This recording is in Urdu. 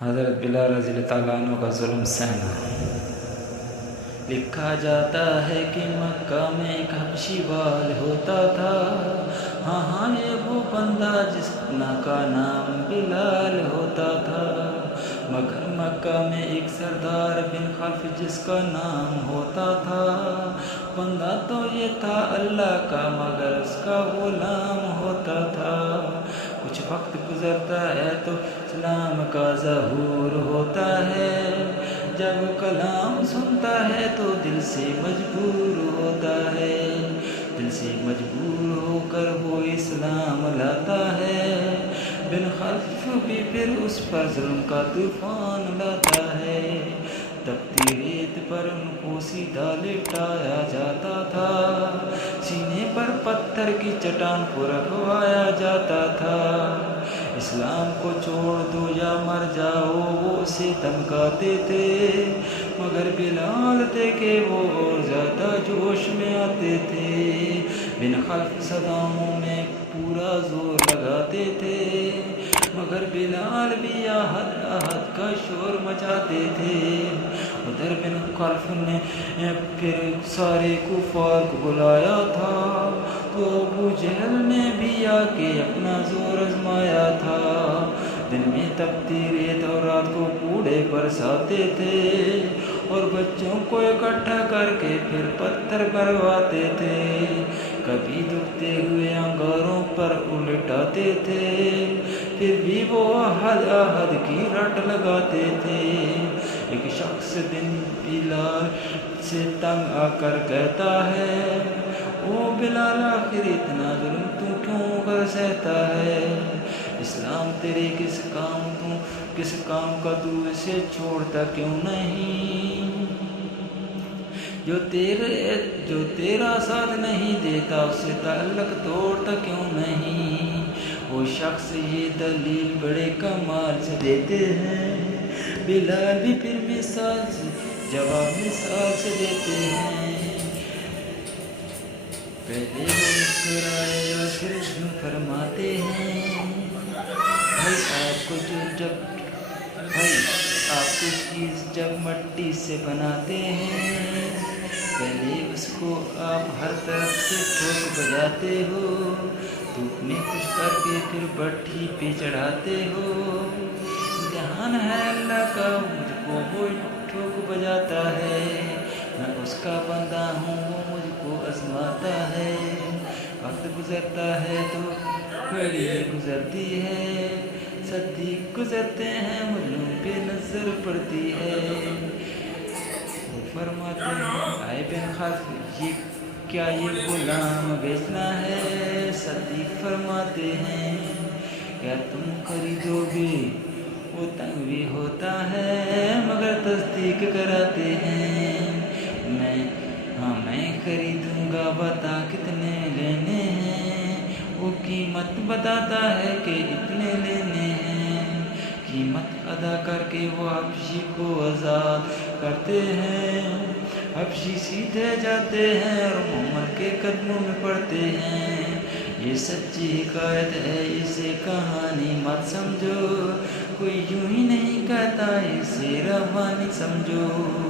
حضرت بلال رضی اللہ تعالیٰ عنہ کا ظلم سہنا۔ لکھا جاتا ہے کہ مکہ میں ایک حبشی وال ہوتا تھا، ہاں ہاں یہ وہ بندہ جس کا نام بلال ہوتا تھا، مگر مکہ میں ایک سردار بن خلف جس کا نام ہوتا تھا، بندہ تو یہ تھا اللہ کا مگر اس کا غلام ہوتا تھا۔ کچھ وقت گزرتا ہے تو اسلام کا ظہور ہوتا ہے، جب کلام سنتا ہے تو دل سے مجبور ہوتا ہے، دل سے مجبور ہو کر وہ اسلام لاتا ہے، بن خلف بھی پھر اس پر ظلم کا طوفان لاتا ہے، تپتی ریت پر ان کو سیدھا لٹایا جاتا تھا، سینے پر پتھر کی چٹان کو رکھوایا جاتا تھا، اسلام کو چھوڑ دو یا مر جاؤ وہ اسے دھمکاتے تھے، مگر بلال تھے کہ وہ اور زیادہ جوش میں آتے تھے، بن خلف صداؤں میں پورا زور لگاتے تھے، مگر بلال بھی آہت آہت کا شور مچاتے تھے۔ ادھر بن خلف نے پھر سارے کفار کو بلایا تھا، تو ابو جہل نے بھی آ کے اپنا زور آزمایا تھا، دن میں تپتی ریت اور رات کو کوڑے برساتے تھے، اور بچوں کو اکٹھا کر کے پھر پتھر برواتے تھے، کبھی دکھتے ہوئے انگاروں پر الٹاتے تھے، پھر بھی وہ عہد عہد کی رٹ لگاتے تھے۔ ایک شخص دن بلال سے تنگ آ کر کہتا ہے، او بلال آخر اتنا ظلم تو کیوں کر سہتا ہے، اسلام تیرے کس کام کا تو اسے چھوڑتا کیوں نہیں، جو تیرا ساتھ نہیں دیتا اس سے تعلق توڑتا کیوں نہیں۔ وہ شخص یہ دلیل بڑے کمال سے دیتے ہیں، بلال بھی پھر جواب مثال سے دیتے ہیں، پہلے وہ مسکرائے اور پھر یوں فرماتے ہیں، بھائی آپ کو چیز جب مٹی سے بناتے ہیں، پہلے اس کو آپ ہر طرف سے ٹھوک بجاتے ہو، دھوپ میں خشک کر کے پھر بھٹی پہ چڑھاتے ہو، امتحان ہے اللہ کا مجھ کو وہ ٹھوک بجاتا ہے، میں اس کا بندہ ہوں وہ مجھ کو آزماتا ہے، وقت گزرتا ہے تو گھڑی گزرتی ہے، صدیق گزرتے ہیں مظلوم پہ نظر پڑتی ہے، وہ فرماتے ہیں اے بن خلف کیا یہ غلام بیچنا ہے، صدیق فرماتے ہیں کیا تم خریدو گے، وہ تنگ بھی ہوتا ہے مگر تصدیق کراتے ہیں، میں خریدوں گا بتا کتنے لینے ہیں، وہ قیمت بتاتا ہے کہ اتنے لینے ہیں، قیمت ادا کر کے وہ حبشی کو آزاد کرتے ہیں، حبشی سیدھے جاتے ہیں اور محمد کے قدموں میں پڑتے ہیں، یہ سچی حکایت ہے اسے کہانی مت سمجھو، کوئی یوں ہی نہیں کہتا اسے روانی سمجھو۔